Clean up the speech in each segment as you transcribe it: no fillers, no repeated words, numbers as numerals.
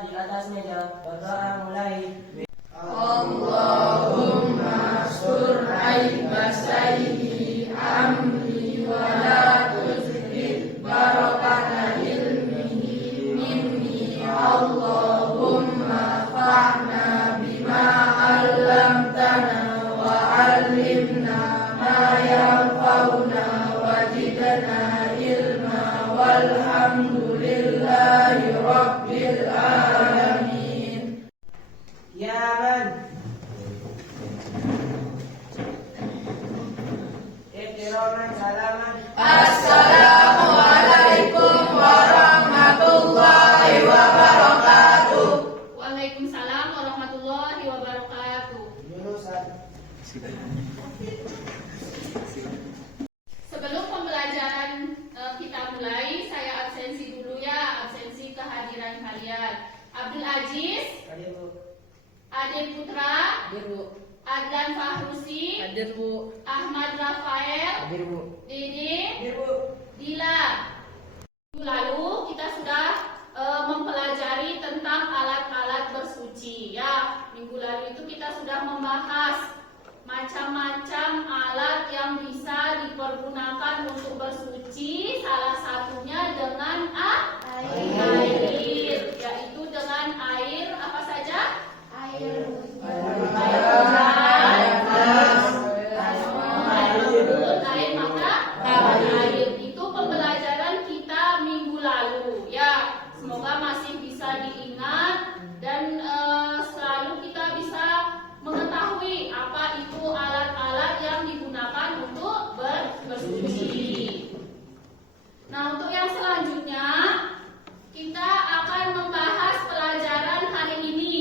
di atas meja. Berdoa mulai. Allahumma sur aiba sayyi amri wa la tuzhid barakata ilmihi minni. Allahumma fa'na bima 'allamtana wa 'allimna ma yanfa'una wa zidna ilma walhamdulillahi rabbil alamin. Ya man Iktiraman salaman. Assalamualaikum warahmatullahi wabarakatuh. Waalaikumsalam warahmatullahi wabarakatuh. Jurusan. Sebelum pembelajaran kita mulai, saya absensi dulu ya, absensi kehadiran kalian. Abdul Aziz, Hadir Bu. Adin Putra, Hadir Bu. Adlan Fahrusi, Hadir Bu. Ahmad Rafael, Hadir Bu. Dede, Hadir Bu. Dila. Minggu lalu kita sudah mempelajari tentang alat-alat bersuci ya. Minggu lalu itu kita sudah membahas macam-macam alat yang bisa dipergunakan untuk bersuci. Salah satunya dengan air, yaitu dengan air apa saja? Air air itu pembelajaran kita minggu lalu ya. Semoga masih bisa diingat dan selalu kita bisa mengetahui apa itu alat-alat yang digunakan untuk bersuci. Nah, untuk yang selanjutnya kita akan membahas pelajaran hari ini.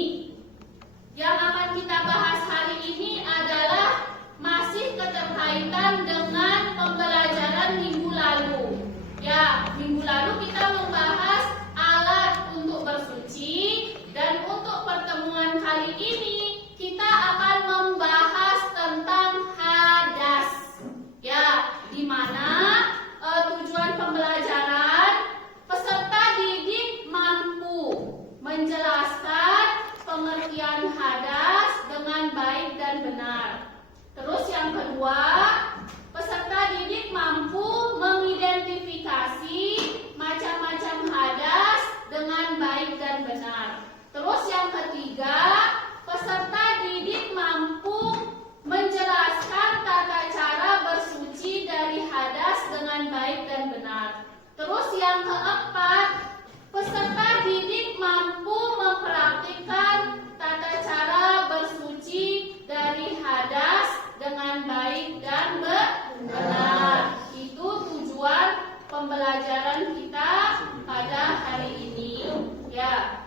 Yang akan kita bahas hari ini adalah masih keterkaitan dengan pembelajaran minggu lalu. Ya, minggu lalu kita membahas alat untuk bersuci dan untuk pertemuan kali ini kita akan membahas tentang hadas. Ya, di mana tujuan pembelajaran peserta didik mampu menjelaskan pengertian hadas dengan baik dan benar. Terus yang kedua, peserta didik mampu mengidentifikasi macam-macam hadas dengan baik dan benar. Terus yang ketiga, peserta didik mampu menjelaskan tata cara bersuci dari hadas dengan baik dan benar. Terus yang keempat, peserta didik mampu mempraktikkan tata cara bersuci dari hadas dengan baik dan benar. Itu tujuan pembelajaran kita pada hari ini. Ya.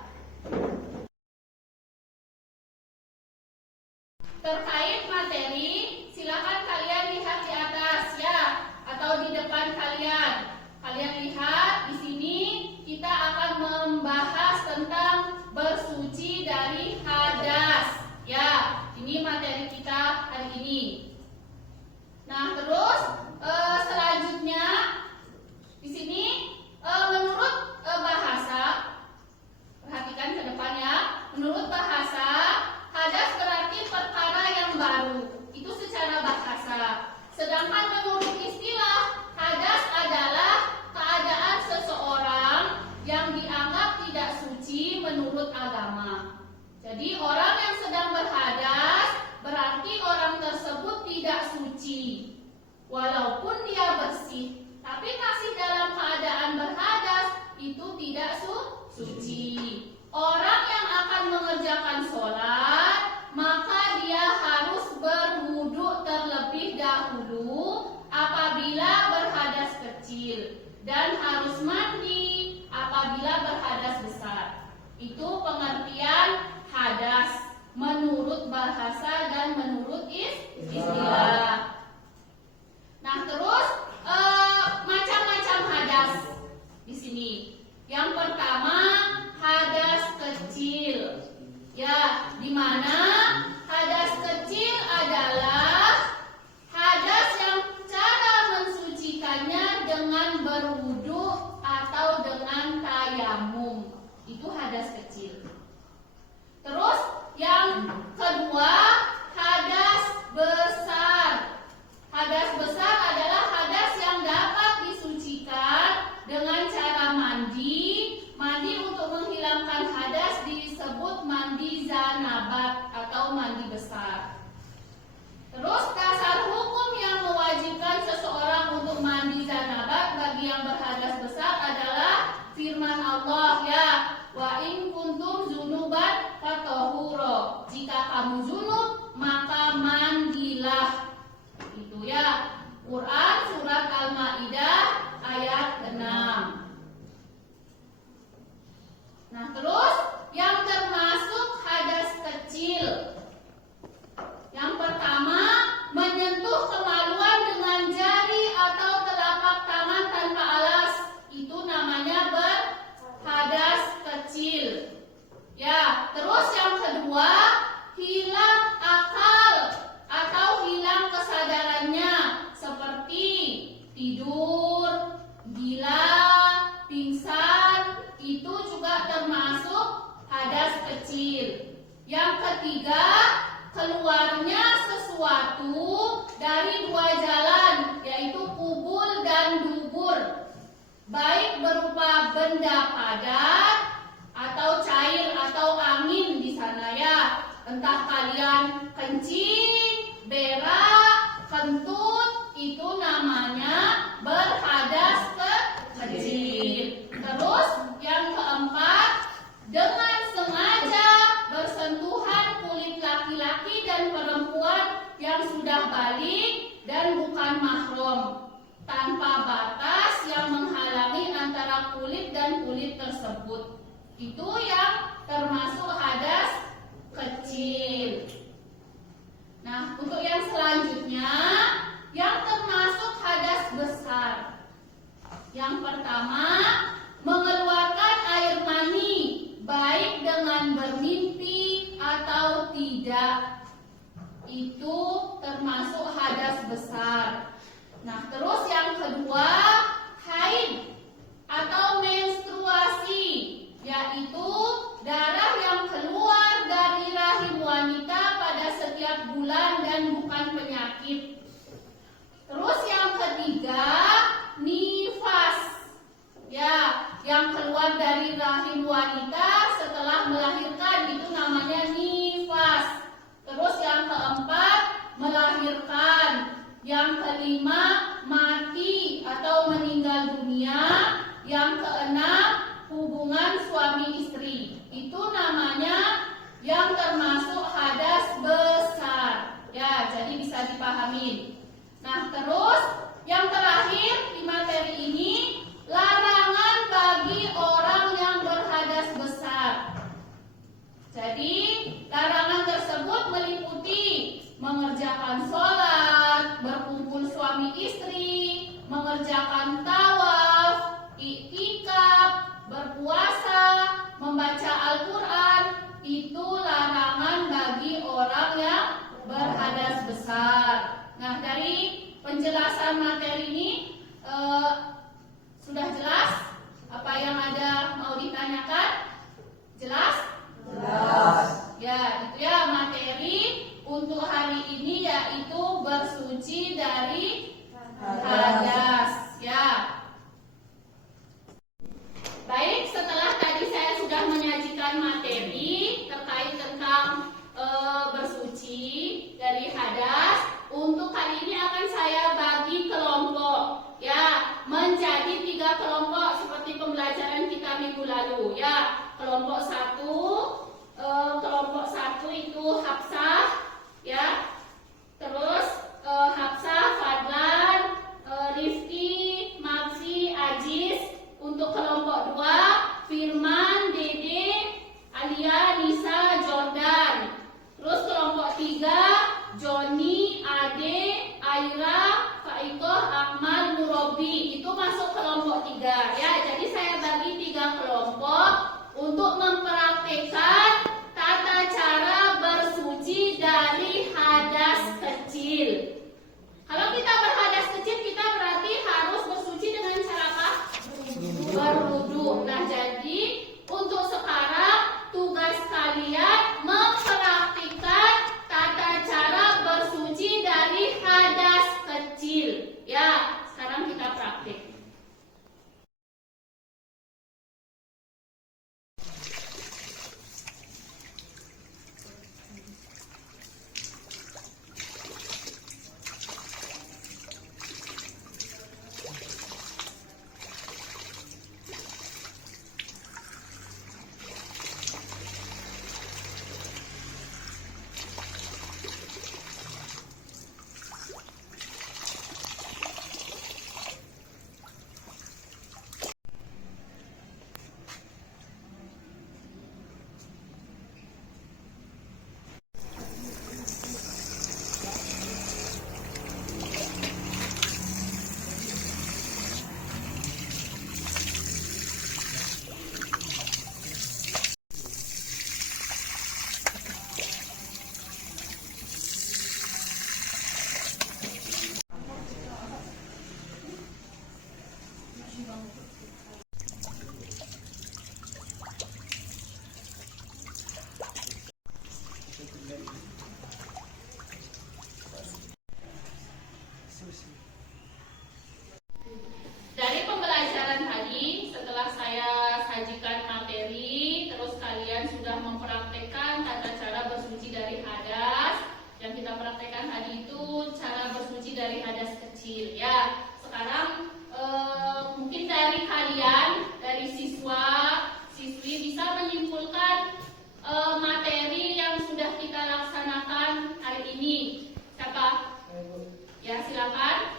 Terkait materi, silakan kalian lihat di atas ya, atau di depan kalian. Kalian lihat di sini kita akan membahas tentang bersuci dari hadas. Ya, ini materi kita hari ini. Nah, terus selanjutnya di sini menurut bahasa, perhatikan ke depan ya. Menurut bahasa, hadas berarti perkara yang baru. Itu secara bahasa. Sedangkan menurut istilah, hadas adalah keadaan seseorang yang dianggap tidak suci menurut agama. Jadi orang yang sedang berhadas berarti orang tersebut tidak suci. Walaupun dia bersih, tapi masih dalam keadaan berhadas, itu tidak suci. Orang yang akan mengerjakan sholat, maka dia harus berwudu terlebih dahulu apabila berhadas kecil, dan harus mandi apabila berhadas besar. Itu pengertian hadas menurut bahasa dan menurut istilah. Nah, terus macam-macam hadas di sini. Yang pertama, hadas kecil. Ya, di mana hadas kecil adalah hadas yang cara mensucikannya dengan berwudu atau dengan tayamum. Itu hadas kecil. Terus yang kedua, hadas besar. Hadas besar adalah hadas yang dapat disucikan dengan cara mandi. Mandi untuk menghilangkan hadas disebut mandi zanabat atau mandi besar. Terus dasar hukum yang mewajibkan seseorang untuk mandi zanabat bagi yang berhadas besar adalah firman Allah, ya, wa in kuntum zunuban fatahuro. Jika kamu junub maka mandilah. Itu ya, Quran surat Al-Maidah ayat 6. Nah, terus yang termasuk hadas kecil. Yang pertama, menyentuh kemaluan dengan jari atau telapak tangan tanpa alas. Itu namanya berhadas kecil. Ya, terus yang kedua, hilang akal atau hilang kesadarannya seperti tidur, gila, pingsan, itu juga termasuk hadas kecil. Yang ketiga, keluarnya sesuatu dari dua jalan, yaitu kubul dan dubur, baik berupa benda padat atau cair atau angin di sana, ya. Entah kalian kencing, berak, kentut, itu namanya berhadas kecil. Terus yang keempat, dengan sengaja bersentuhan kulit laki-laki dan perempuan yang sudah balik dan bukan mahram, tanpa batas yang menghalangi antara kulit dan kulit tersebut. Itu yang termasuk hadas kecil. Nah, untuk yang selanjutnya, yang termasuk hadas besar. Yang pertama, mengeluarkan air mani, baik dengan bermimpi atau tidak. Itu termasuk hadas besar. Nah, terus yang kedua, haid atau menstruasi, yaitu darah yang keluar dari rahim wanita pada setiap bulan dan bukan penyakit. Terus yang ketiga, nifas, ya, yang keluar dari rahim wanita setelah melahirkan, itu namanya nifas. Terus yang keempat, melahirkan. Yang kelima, mati atau meninggal dunia. Yang keenam, hubungan suami istri. Itu namanya yang termasuk hadas besar. Ya, jadi bisa dipahami. Nah, terus yang terakhir di materi ini, larangan bagi orang yang berhadas besar. Jadi, larangan tersebut meliputi mengerjakan sholat, berkumpul suami istri, mengerjakan tawaf, i'tikaf, berpuasa, membaca Al-Quran. Itu larangan bagi orang yang berhadas besar. Nah, dari penjelasan materi ini sudah jelas? Apa yang ada mau ditanyakan? Jelas? Jelas. Ya, itu ya materi untuk hari ini, yaitu bersuci dari hadas. Ya. Baik, setelah tadi saya sudah menyajikan materi terkait tentang bersuci dari hadas, untuk hari ini akan saya bagi kelompok, ya, menjadi 3 kelompok seperti pembelajaran kita minggu lalu, ya. Kelompok 1 itu Hafsah, ya. Terus Hafsah, Fadlan, Rifki, Maksi, Aziz. Untuk kelompok 2, Firman, Dede, Alia, Nisa, Jordan. Terus kelompok 3, Joni, Ade, Aira, Faikoh, Akmal, Murobi. Itu masuk kelompok 3, ya. Jadi saya bagi 3 kelompok untuk mempraktikkan tata cara bersuci dari hadas kecil. Kalau kita berhadas kecil, kita berarti harus bersuci dengan cara apa? Berwudu. Nah, jadi untuk sekarang Dari pembelajaran tadi, setelah saya sajikan materi, terus kalian sudah mempraktekkan tata cara bersuci dari hadas. Yang kita praktekkan tadi itu cara bersuci dari hadas kecil. Ya, sekarang mungkin dari kalian, dari siswa, siswi bisa menyimpulkan materi yang sudah kita laksanakan hari ini. Siapa? Ya, silakan.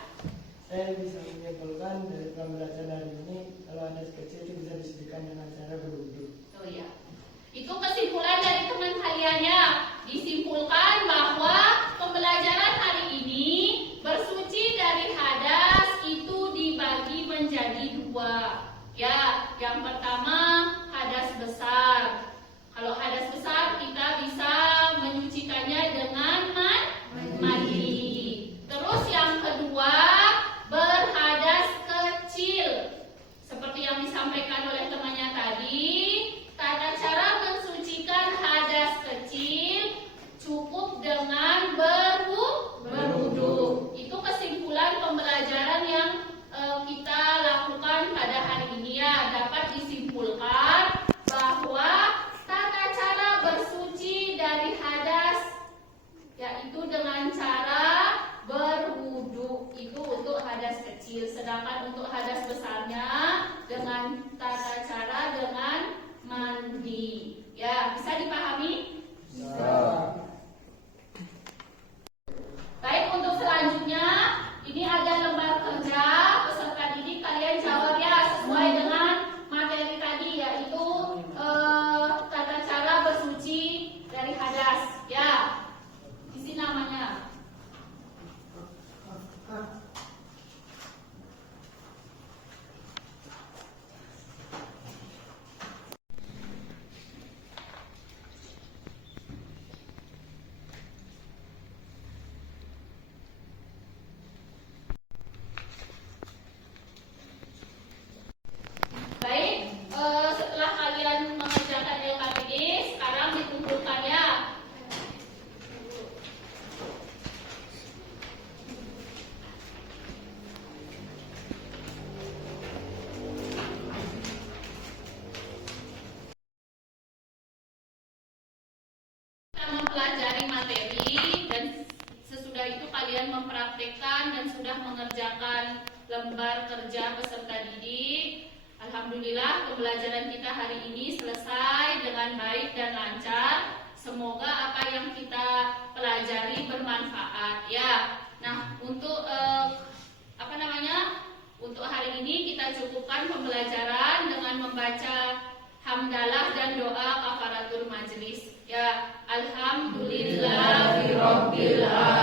Saya bisa menyimpulkan dari pembelajaran hari ini kalau hadas kecil itu bisa disesuaikan dengan cara berwudu. Oh ya, itu kesimpulan dari teman kalian ya. Disimpulkan bahwa pembelajaran hari ini bersuci dari hadas itu dibagi menjadi dua. Ya, yang pertama hadas besar. Kalau hadas besar kita bisa menyucikannya dengan mandi. Terus yang kedua berhadas kecil. Seperti yang disampaikan oleh temannya tadi, tata cara mensucikan hadas kecil cukup dengan berwudu. Itu kesimpulan pembelajaran yang kita lakukan pada hari ini ya. Dapat disimpulkan bahwa tata cara bersuci dari hadas yaitu dengan cara berwudu, itu untuk hadas kecil. Sedangkan untuk hadas besarnya dengan tata cara dengan mandi. Ya, bisa dipahami? Baik, untuk selanjutnya ini ada lembar kerja. Peserta didik kalian jawab ya sesuai dengan materi tadi, yaitu tata cara bersuci dari hadas. Ya, isi namanya. Baik, setelah kalian mengerjakan LKPD, sekarang dikumpulkan ya. Kita mempelajari materi dan sesudah itu kalian mempraktekkan dan sudah mengerjakan lembar kerja peserta didik. Alhamdulillah pembelajaran kita hari ini selesai dengan baik dan lancar. Semoga apa yang kita pelajari bermanfaat ya. Nah, untuk untuk hari ini kita cukupkan pembelajaran dengan membaca hamdalah dan doa kafaratul majelis. Ya, alhamdulillahirabbil alamin.